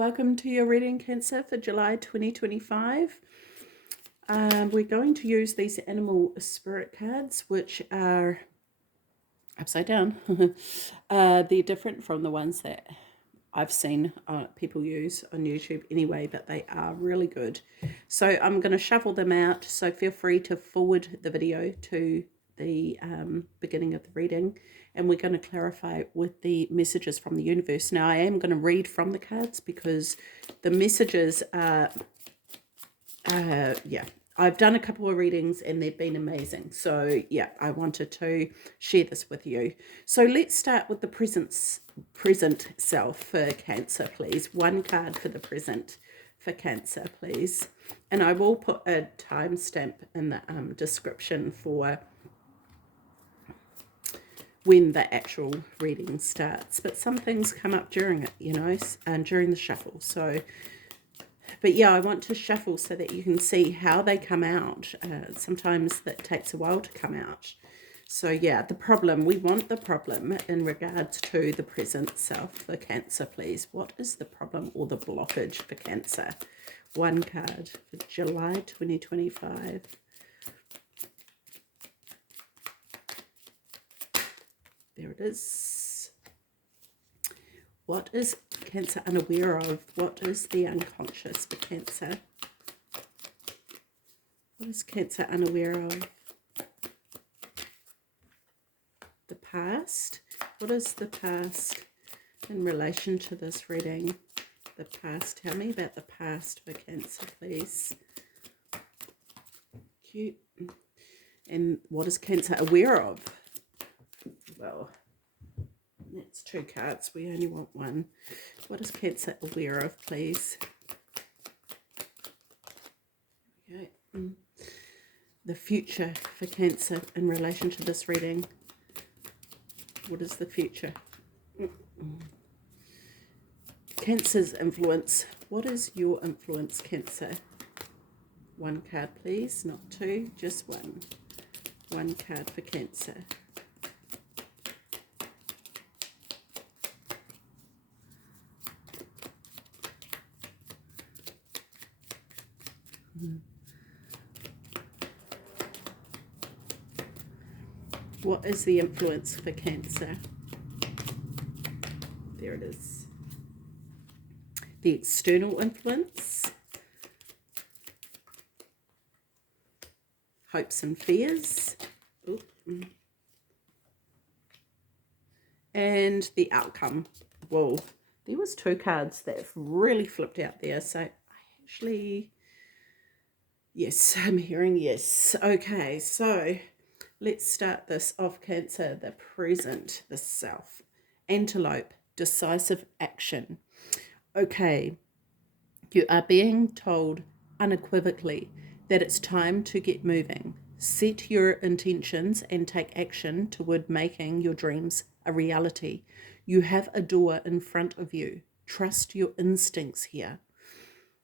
Welcome to your reading, Cancer, for July 2025. We're going to use these animal spirit cards, which are upside down. They're different from the ones that I've seen people use on YouTube anyway, but they are really good. So I'm going to shuffle them out, so feel free to forward the video to the beginning of the reading, and we're going to clarify with the messages from the universe. Now I am going to read from the cards because the messages are I've done a couple of readings and they've been amazing, so yeah, I wanted to share this with you. So let's start with the present self for Cancer, please. One card for the present for Cancer, please, and I will put a timestamp in the description for when the actual reading starts, but some things come up during it, you know, and during the shuffle. So, but yeah, I want to shuffle so that you can see how they come out. Sometimes that takes a while to come out. So yeah, we want the problem in regards to the present self for Cancer, please. What is the problem or the blockage for Cancer? One card for July 2025. There it is. What is Cancer unaware of? What is the unconscious for Cancer? What is Cancer unaware of? The past. What is the past in relation to this reading? The past. Tell me about the past for Cancer, please. Cute. And what is Cancer aware of? Well, that's two cards. We only want one. What is Cancer aware of, please? Okay. The future for Cancer in relation to this reading. What is the future? Cancer's influence. What is your influence, Cancer? One card, please. Not two, just one. One card for Cancer. What is the influence for Cancer? There it is. The external influence. Hopes and fears. Oop. And the outcome. Whoa. There was two cards that have really flipped out there. So I actually... Yes, I'm hearing yes. Okay, so let's start this off, Cancer. The present, the self. Antelope, decisive action. Okay, you are being told unequivocally that it's time to get moving. Set your intentions and take action toward making your dreams a reality. You have a door in front of you. Trust your instincts here.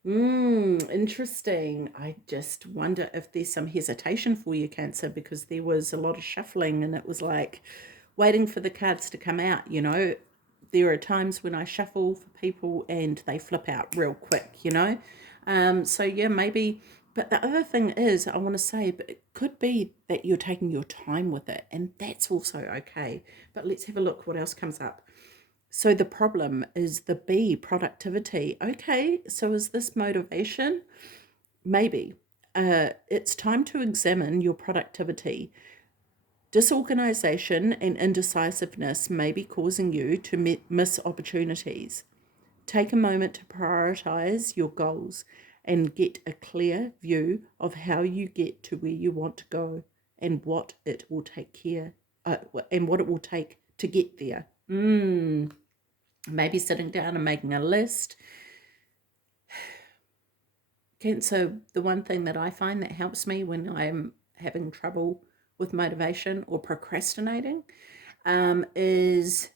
Interesting. I just wonder if there's some hesitation for you, Cancer, because there was a lot of shuffling and it was like waiting for the cards to come out, you know. There are times when I shuffle for people and they flip out real quick, you know. So yeah, maybe. But the other thing is, I want to say, but it could be that you're taking your time with it, and that's also okay. But let's have a look what else comes up. So the problem is the B, productivity. Okay, so is this motivation? Maybe. It's time to examine your productivity. Disorganization and indecisiveness may be causing you to miss opportunities. Take a moment to prioritize your goals and get a clear view of how you get to where you want to go and what it will take to get there. Maybe sitting down and making a list. Cancer, the one thing that I find that helps me when I'm having trouble with motivation or procrastinating is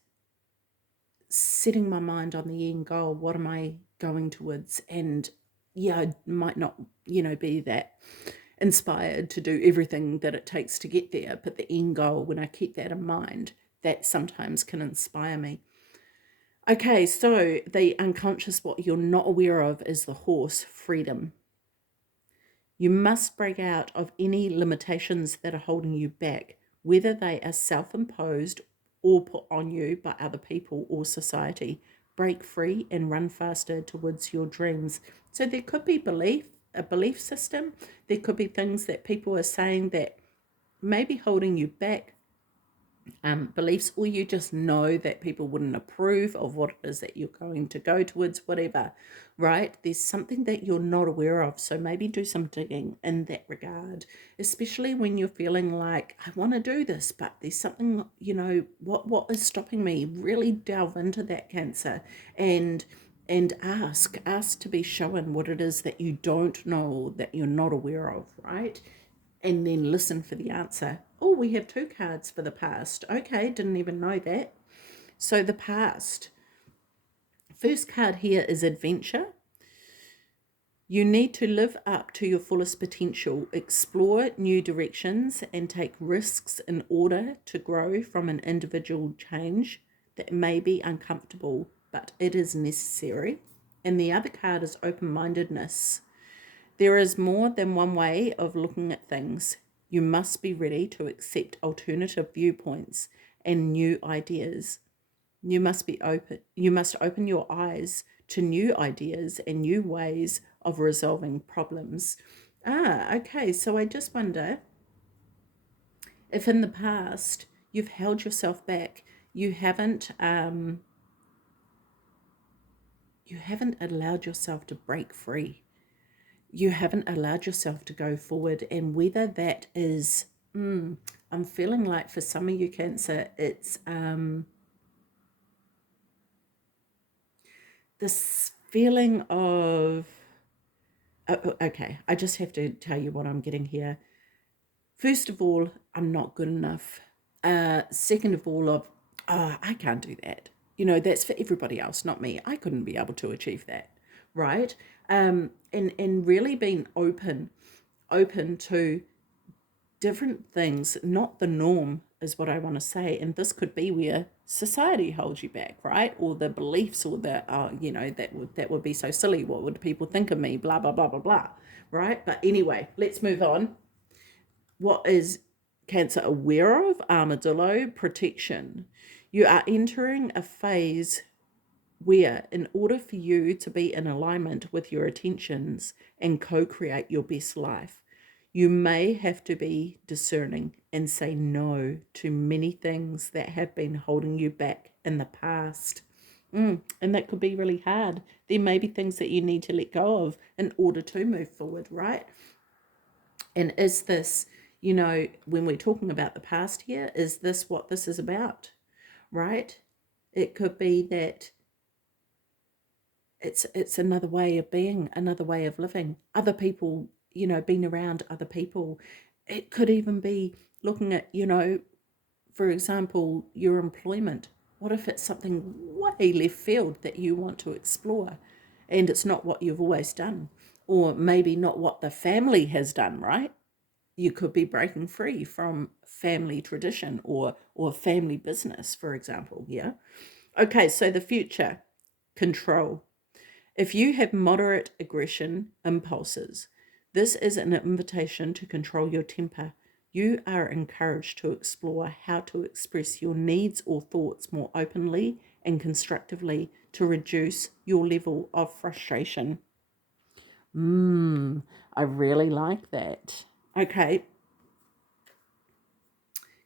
setting my mind on the end goal. What am I going towards? And yeah, I might not, be that inspired to do everything that it takes to get there, but the end goal, when I keep that in mind, that sometimes can inspire me. Okay, so the unconscious, what you're not aware of, is the horse, freedom. You must break out of any limitations that are holding you back, whether they are self-imposed or put on you by other people or society. Break free and run faster towards your dreams. So there could be a belief system. There could be things that people are saying that may be holding you back, beliefs, or you just know that people wouldn't approve of what it is that you're going to go towards, whatever, right? There's something that you're not aware of. So maybe do some digging in that regard, especially when you're feeling like, I want to do this, but there's something, what is stopping me? Really delve into that, Cancer, and ask to be shown what it is that you don't know, that you're not aware of, right? And then listen for the answer. Oh, we have 2 cards for the past. Okay, didn't even know that. So the past. First card here is adventure. You need to live up to your fullest potential, explore new directions, and take risks in order to grow from an individual change that may be uncomfortable, but it is necessary. And the other card is open-mindedness. There is more than one way of looking at things. You must be ready to accept alternative viewpoints and new ideas. You must open your eyes to new ideas and new ways of resolving problems. Okay. So I just wonder if in the past you've held yourself back, you haven't allowed yourself to break free. You haven't allowed yourself to go forward, and whether that is, I'm feeling like for some of you, Cancer, it's this feeling of, okay, I just have to tell you what I'm getting here. First of all, I'm not good enough. Second of all, I can't do that. That's for everybody else, not me. I couldn't be able to achieve that, right? And really being open to different things, not the norm, is what I want to say. And this could be where society holds you back, right? Or the beliefs, or the that would be so silly. What would people think of me? Blah blah blah blah blah, right? But anyway, let's move on. What is Cancer aware of? Armadillo, protection. You are entering a phase where, in order for you to be in alignment with your intentions and co-create your best life, you may have to be discerning and say no to many things that have been holding you back in the past. And that could be really hard. There may be things that you need to let go of in order to move forward, right? And is this, when we're talking about the past here, is this what this is about, right? It could be that it's another way of being, another way of living. Other people, being around other people. It could even be looking at, for example, your employment. What if it's something way left field that you want to explore and it's not what you've always done, or maybe not what the family has done, right? You could be breaking free from family tradition or family business, for example. Yeah. Okay, so the future, control. If you have moderate aggression impulses, this is an invitation to control your temper. You are encouraged to explore how to express your needs or thoughts more openly and constructively to reduce your level of frustration. I really like that. Okay,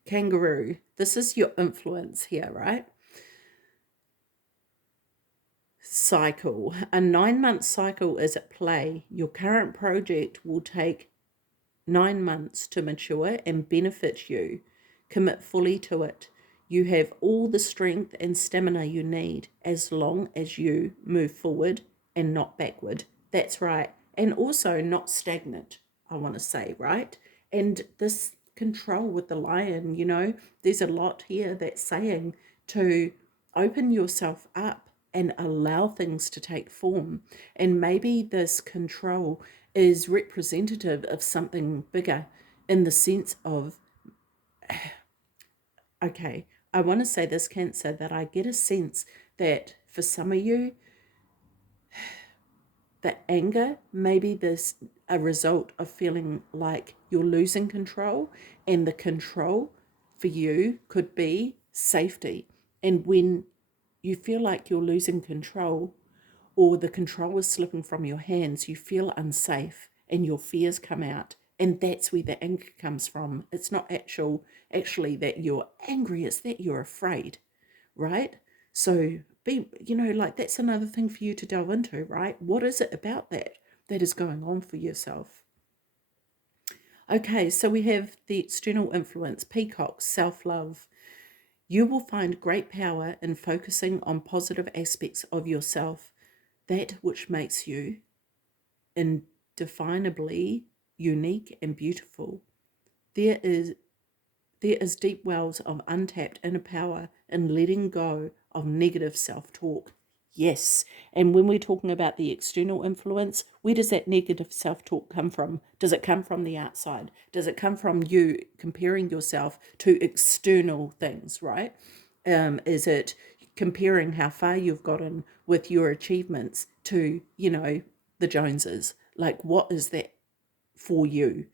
kangaroo. This is your influence here, right? Cycle. A 9-month cycle is at play. Your current project will take 9 months to mature and benefit you. Commit fully to it. You have all the strength and stamina you need as long as you move forward and not backward. That's right. And also not stagnant, I want to say, right? And this control with the lion, there's a lot here that's saying to open yourself up and allow things to take form. And maybe this control is representative of something bigger, in the sense of, okay, I want to say this, Cancer, that I get a sense that For some of you, the anger, maybe this a result of feeling like you're losing control, and the control for you could be safety. And when you feel like you're losing control, or the control is slipping from your hands, you feel unsafe and your fears come out. And that's where the anger comes from. It's not actually that you're angry, it's that you're afraid, right? So be, like that's another thing for you to delve into, right? What is it about that is going on for yourself? Okay, so we have the external influence, peacock, self-love. You will find great power in focusing on positive aspects of yourself, that which makes you indefinably unique and beautiful. There is deep wells of untapped inner power in letting go of negative self-talk. Yes, and when we're talking about the external influence, where does that negative self-talk come from? Does it come from the outside? Does it come from you comparing yourself to external things, right? Is it comparing how far you've gotten with your achievements to, the Joneses? Like, what is that for you?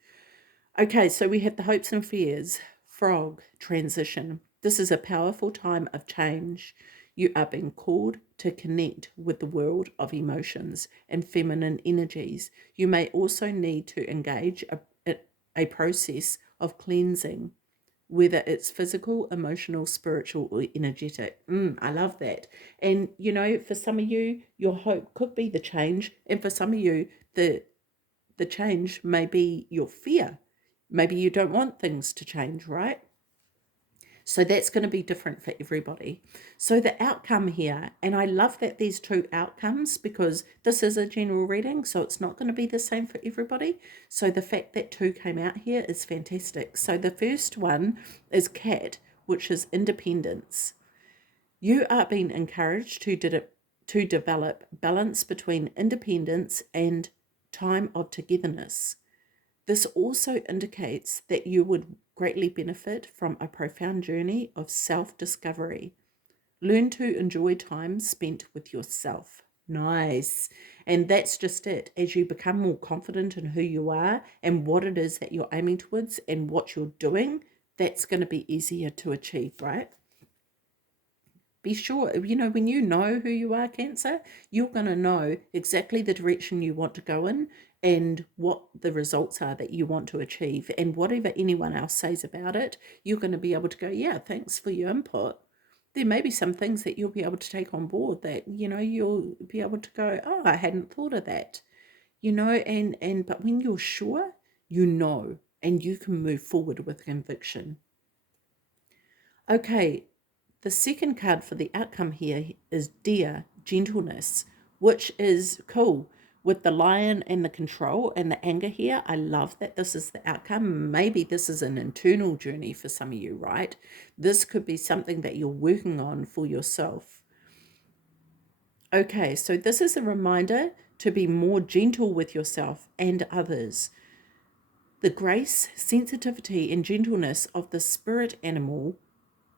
Okay, so we have the hopes and fears, frog, transition. This is a powerful time of change. You are being called to connect with the world of emotions and feminine energies. You may also need to engage a process of cleansing, whether it's physical, emotional, spiritual, or energetic. I love that. And, for some of you, your hope could be the change. And for some of you, the change may be your fear. Maybe you don't want things to change, right? So that's going to be different for everybody. So the outcome here, and I love that there's two outcomes because this is a general reading, so it's not going to be the same for everybody. So the fact that two came out here is fantastic. So the first one is cat, which is independence. You are being encouraged to develop balance between independence and time of togetherness. This also indicates that you would greatly benefit from a profound journey of self-discovery. Learn to enjoy time spent with yourself. Nice. And that's just it. As you become more confident in who you are and what it is that you're aiming towards and what you're doing, that's going to be easier to achieve, right? Be sure, when you know who you are, Cancer, you're going to know exactly the direction you want to go in and what the results are that you want to achieve. And whatever anyone else says about it, you're going to be able to go, yeah, thanks for your input. There may be some things that you'll be able to take on board that, you'll be able to go, oh, I hadn't thought of that, but when you're sure, and you can move forward with conviction. Okay, the second card for the outcome here is Dear, gentleness, which is cool. With the lion and the control and the anger here, I love that this is the outcome. Maybe this is an internal journey for some of you, right? This could be something that you're working on for yourself. Okay, so this is a reminder to be more gentle with yourself and others. The grace, sensitivity, and gentleness of the spirit animal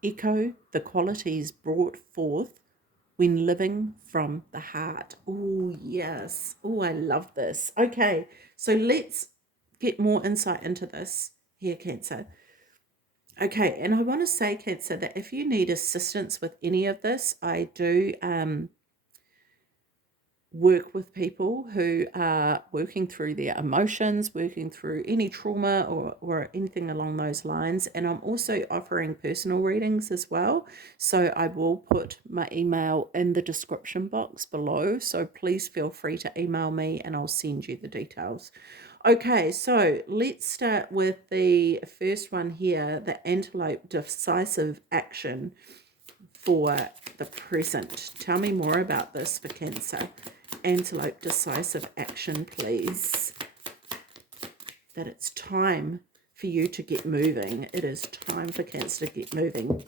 echo the qualities brought forth when living from the heart. Oh, yes. Oh, I love this. Okay, so let's get more insight into this here, Cancer. Okay, and I want to say, Cancer, that if you need assistance with any of this, I do work with people who are working through their emotions, working through any trauma or anything along those lines. And I'm also offering personal readings as well. So I will put my email in the description box below. So please feel free to email me and I'll send you the details. Okay, so let's start with the first one here, the antelope decisive action for the present. Tell me more about this for Cancer. Antelope decisive action, please. That it's time for you to get moving. It is time for Cancer to get moving.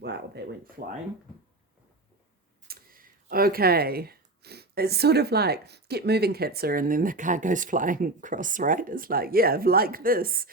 Wow, that went flying. Okay. It's sort of like, get moving, Cancer, and then the car goes flying across, right? It's like, yeah, like this.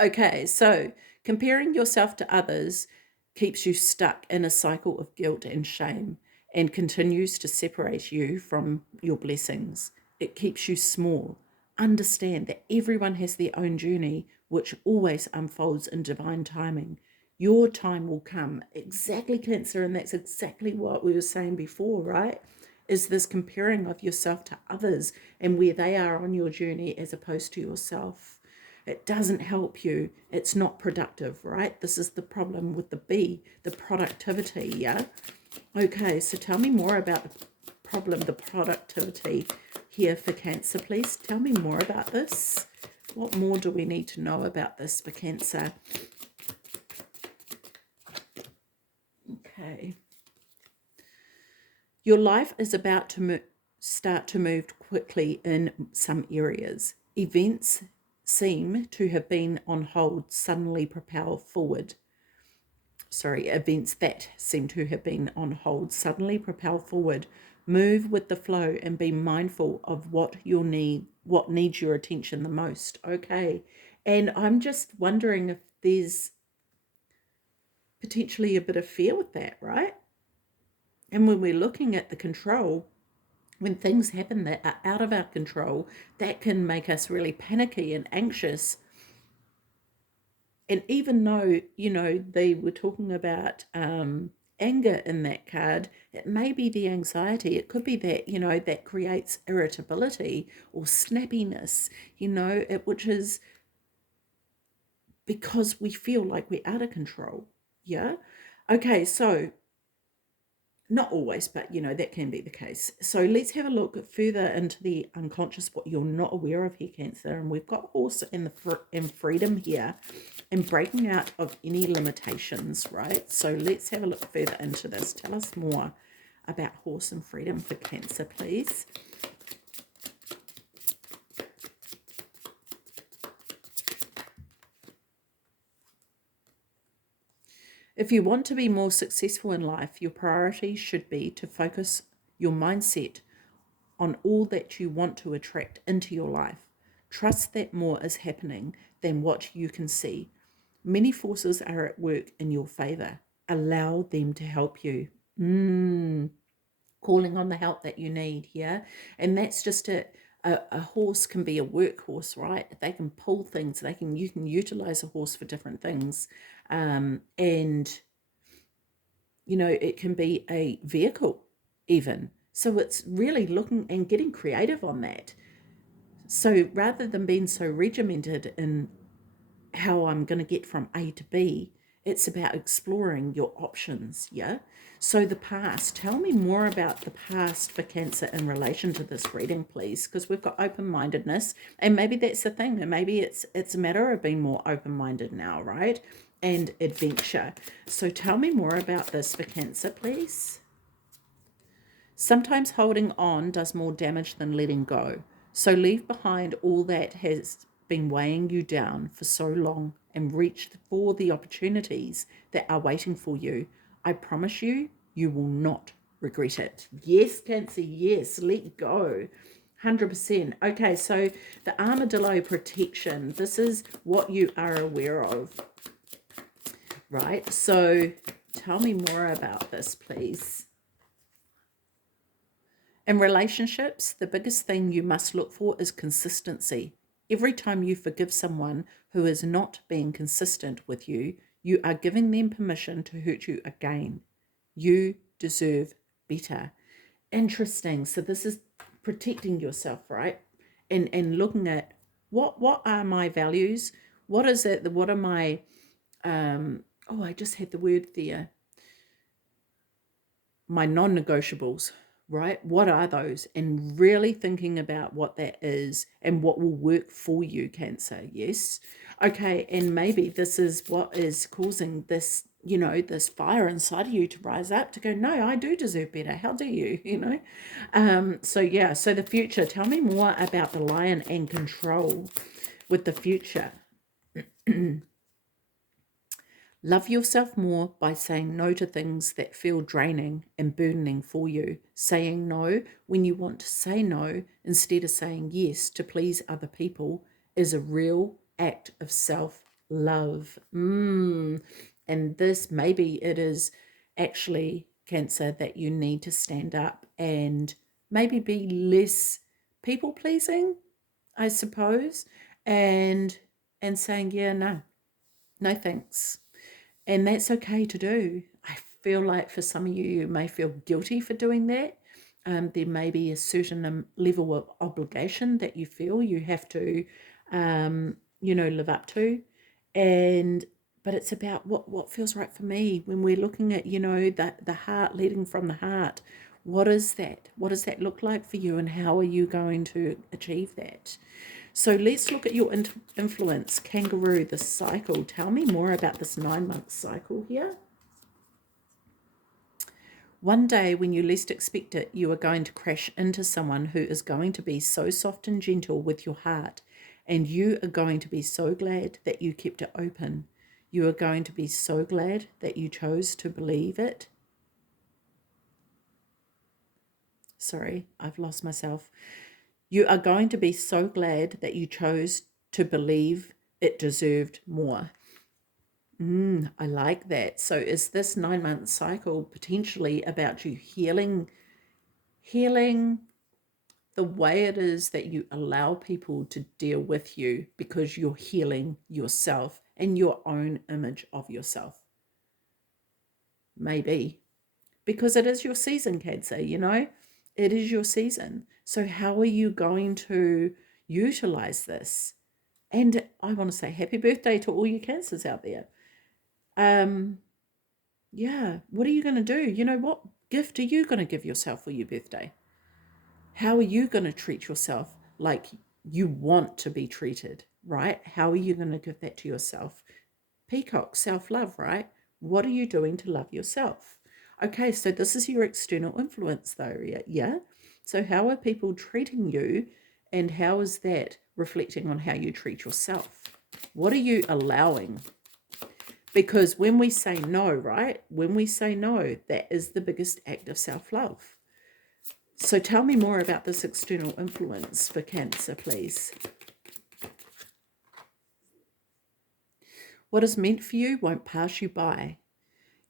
Okay, so comparing yourself to others keeps you stuck in a cycle of guilt and shame. and continues to separate you from your blessings. It keeps you small. Understand that everyone has their own journey, which always unfolds in divine timing. Your time will come. Exactly, Cancer, and that's exactly what we were saying before, right? Is this comparing of yourself to others and where they are on your journey as opposed to yourself. It doesn't help you. It's not productive, right? This is the problem with the B, the productivity, yeah? Okay, so tell me more about the problem, the productivity here for Cancer, please. Tell me more about this. What more do we need to know about this for Cancer? Okay. Your life is about to start to move quickly in some areas. Events seem to have been on hold suddenly propel forward. Events that seem to have been on hold suddenly propel forward. Move with the flow and be mindful of what needs your attention the most. Okay. And I'm just wondering if there's potentially a bit of fear with that, right? And when we're looking at the control, when things happen that are out of our control, that can make us really panicky and anxious. And even though, they were talking about anger in that card, it may be the anxiety. It could be that, that creates irritability or snappiness, which is because we feel like we're out of control. Yeah. Okay. So not always, but that can be the case. So let's have a look further into the unconscious, what you're not aware of here, Cancer. And we've got horse and freedom here, and breaking out of any limitations, right? So let's have a look further into this. Tell us more about horse and freedom for Cancer, please. If you want to be more successful in life, your priority should be to focus your mindset on all that you want to attract into your life. Trust that more is happening than what you can see. Many forces are at work in your favor. Allow them to help you. Calling on the help that you need, yeah? And that's just a horse can be a workhorse, right? They can pull things. You can utilize a horse for different things. And it can be a vehicle even. So it's really looking and getting creative on that. So rather than being so regimented in how I'm going to get from A to B, it's about exploring your options, yeah? So the past, tell me more about the past for Cancer in relation to this reading, please, because we've got open-mindedness, and maybe that's the thing, and maybe it's a matter of being more open-minded now, right? And adventure. So tell me more about this for Cancer, please. Sometimes holding on does more damage than letting go. So leave behind all that has been weighing you down for so long and reach for the opportunities that are waiting for you. I promise you, you will not regret it. Yes, Cancer, yes, let go. 100%. Okay, so the armadillo protection, this is what you are aware of, right? So tell me more about this, please. In relationships, the biggest thing you must look for is consistency. Every time you forgive someone who is not being consistent with you, you are giving them permission to hurt you again. You deserve better. Interesting. So this is protecting yourself, right? And looking at what are my values? What is it? What are my I just had the word there. My non-negotiables, right? What are those? And really thinking about what that is and what will work for you, Cancer. Yes. Okay. And maybe this is what is causing this, this fire inside of you to rise up to go, no, I do deserve better. How do you, So yeah. So the future, tell me more about the lion and control with the future. Love yourself more by saying no to things that feel draining and burdening for you. Saying no when you want to say no instead of saying yes to please other people is a real act of self-love. And this, maybe it is actually Cancer, that you need to stand up and maybe be less people pleasing, I suppose, and saying, yeah, no thanks. And that's okay to do. I feel like for some of you, you may feel guilty for doing that. There may be a certain level of obligation that you feel you have to, live up to. But it's about what feels right for me when we're looking at, the heart, leading from the heart. What is that? What does that look like for you, and how are you going to achieve that? So let's look at your influence. Kangaroo, the cycle. Tell me more about this 9-month cycle here. One day when you least expect it, you are going to crash into someone who is going to be so soft and gentle with your heart, and you are going to be so glad that you kept it open. You are going to be so glad that you chose to believe it. Sorry, I've lost myself. You are going to be so glad that you chose to believe it deserved more. I like that. So is this 9-month cycle potentially about you healing the way it is that you allow people to deal with you, because you're healing yourself and your own image of yourself? Maybe. Because it is your season, Cancer, It is your season. So how are you going to utilize this? And I want to say happy birthday to all you Cancers out there. Yeah, what are you going to do? What gift are you going to give yourself for your birthday? How are you going to treat yourself like you want to be treated, right? How are you going to give that to yourself? Peacock, self-love, right? What are you doing to love yourself? Okay, so this is your external influence though, yeah? So how are people treating you, and how is that reflecting on how you treat yourself? What are you allowing? Because when we say no, right? When we say no, that is the biggest act of self-love. So tell me more about this external influence for Cancer, please. What is meant for you won't pass you by.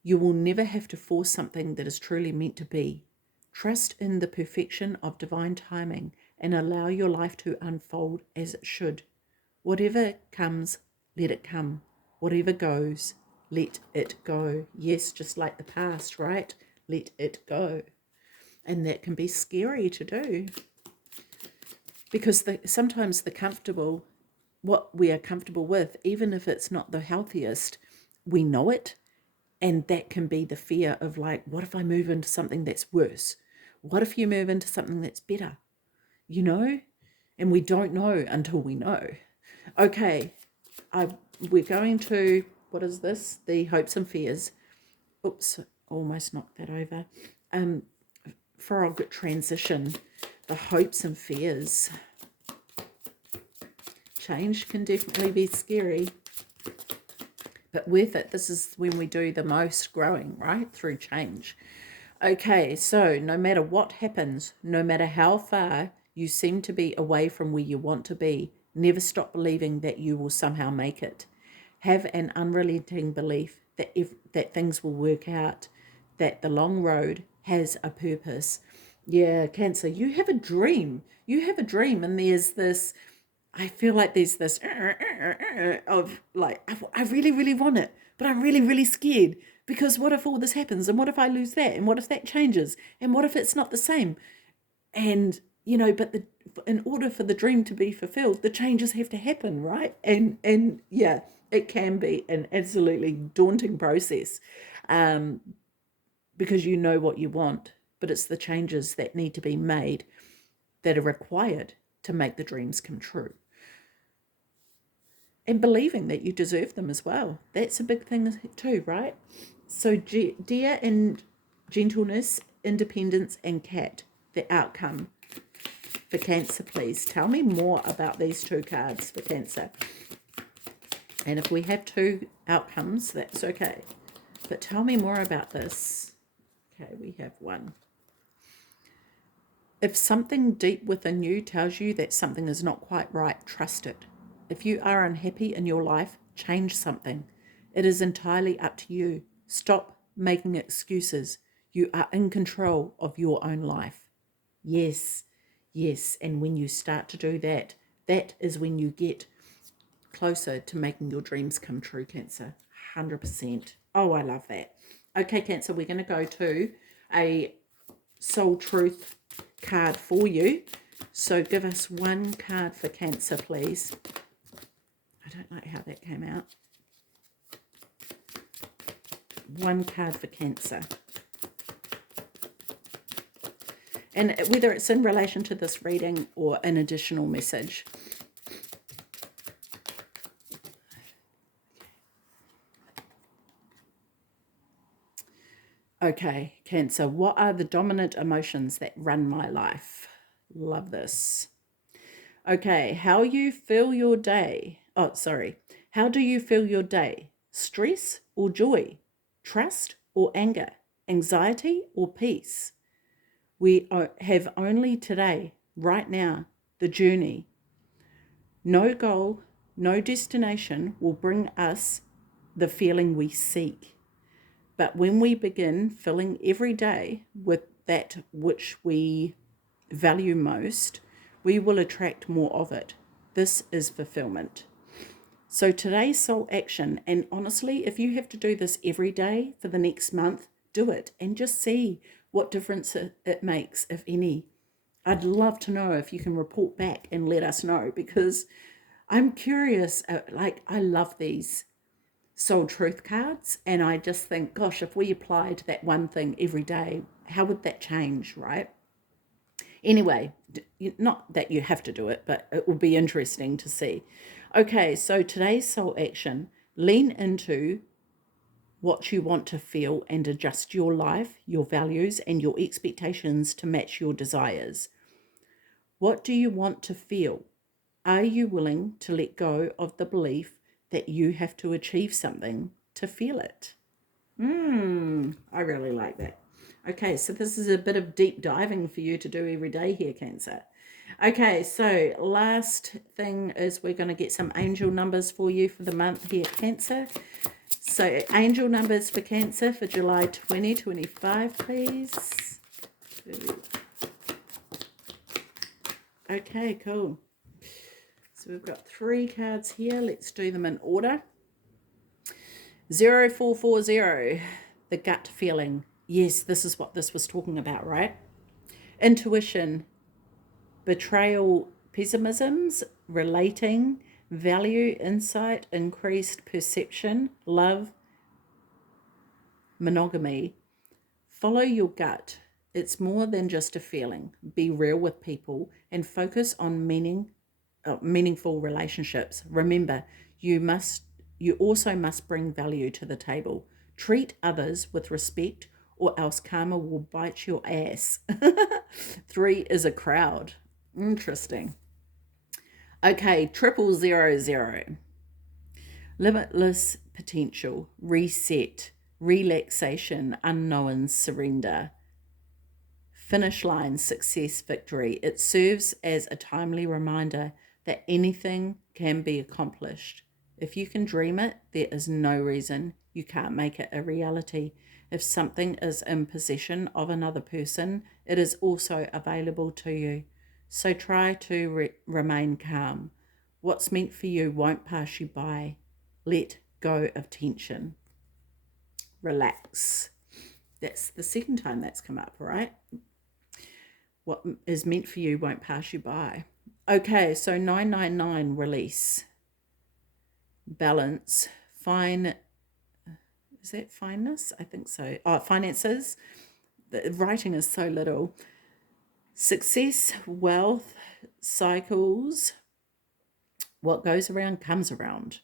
You will never have to force something that is truly meant to be. Trust in the perfection of divine timing and allow your life to unfold as it should. Whatever comes, let it come. Whatever goes, let it go. Yes, just like the past, right? Let it go. And that can be scary to do, because sometimes the comfortable, what we are comfortable with, even if it's not the healthiest, we know it. And that can be the fear of like, what if I move into something that's worse? What if you move into something that's better? And we don't know until we know. Okay, we're going to, what is this? The hopes and fears. Oops, almost knocked that over. For a good transition, the hopes and fears. Change can definitely be scary, but worth it. This is when we do the most growing, right? Through change. Okay, so no matter what happens, no matter how far you seem to be away from where you want to be, never stop believing that you will somehow make it. Have an unrelenting belief that things will work out, that the long road has a purpose. Yeah, Cancer, you have a dream. You have a dream, and there's this, I feel like there's this of like, I really, really want it, but I'm really, really scared, because what if all this happens, and what if I lose that, and what if that changes, and what if it's not the same? And, but in order for the dream to be fulfilled, the changes have to happen, right? And yeah, it can be an absolutely daunting process, because you know what you want, but it's the changes that need to be made that are required to make the dreams come true. And believing that you deserve them as well. That's a big thing too, right? So dear and gentleness, independence, and cat, the outcome for Cancer, please. Tell me more about these two cards for Cancer. And if we have two outcomes, that's okay. But tell me more about this. Okay, we have one. If something deep within you tells you that something is not quite right, trust it. If you are unhappy in your life, change something. It is entirely up to you. Stop making excuses. You are in control of your own life. Yes, yes. And when you start to do that, that is when you get closer to making your dreams come true, Cancer. 100%. Oh, I love that. Okay, Cancer, we're going to go to a soul truth card for you. So give us one card for Cancer, please. I don't like how that came out. One card for Cancer. And whether it's in relation to this reading or an additional message. Okay, Cancer, what are the dominant emotions that run my life? Love this. Okay, how you feel your day. Oh, sorry. How do you feel your day? Stress or joy? Trust or anger? Anxiety or peace? We have only today, right now, the journey. No goal, no destination will bring us the feeling we seek. But when we begin filling every day with that which we value most, we will attract more of it. This is fulfillment. So today's soul action, and honestly, if you have to do this every day for the next month, do it and just see what difference it makes, if any. I'd love to know if you can report back and let us know, because I'm curious. I love these soul truth cards, and I just think, gosh, if we applied that one thing every day, how would that change, right? Anyway, not that you have to do it, but it will be interesting to see. Okay, so today's soul action: lean into what you want to feel and adjust your life, your values, and your expectations to match your desires. What do you want to feel? Are you willing to let go of the belief that you have to achieve something to feel it? I really like that. Okay, so this is a bit of deep diving for you to do every day here, Cancer. Okay, so last thing is we're going to get some angel numbers for you for the month here, Cancer. So angel numbers for Cancer for July 2025, please. Okay, cool. So we've got 3 cards here. Let's do them in order. 0440, the gut feeling. Yes, this is what this was talking about, right? Intuition, betrayal, pessimisms, relating, value, insight, increased perception, love, monogamy. Follow your gut. It's more than just a feeling. Be real with people and focus on meaningful relationships. Remember, you also must bring value to the table. Treat others with respect, or else karma will bite your ass. 3 is a crowd. Interesting. Okay, 0000. Limitless potential, reset, relaxation, unknown, surrender. Finish line, success, victory. It serves as a timely reminder that anything can be accomplished. If you can dream it, there is no reason you can't make it a reality. If something is in possession of another person, it is also available to you. So try to remain calm. What's meant for you won't pass you by. Let go of tension. Relax. That's the second time that's come up, right? What is meant for you won't pass you by. Okay, so 999, release. Balance. Fine. Is that fineness? I think so. Oh, finances. The writing is so little. Success, wealth, cycles. What goes around comes around.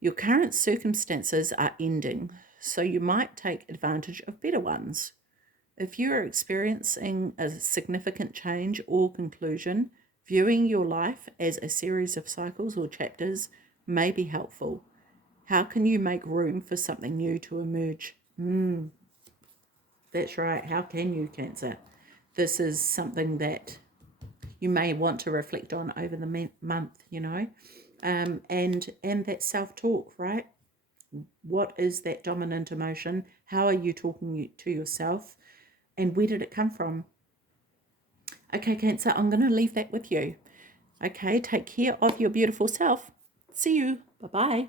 Your current circumstances are ending, so you might take advantage of better ones. If you are experiencing a significant change or conclusion, viewing your life as a series of cycles or chapters may be helpful. How can you make room for something new to emerge? That's right. How can you, Cancer? This is something that you may want to reflect on over the month, and that self-talk, right? What is that dominant emotion? How are you talking to yourself? And where did it come from? Okay, Cancer, I'm going to leave that with you. Okay, take care of your beautiful self. See you. Bye-bye.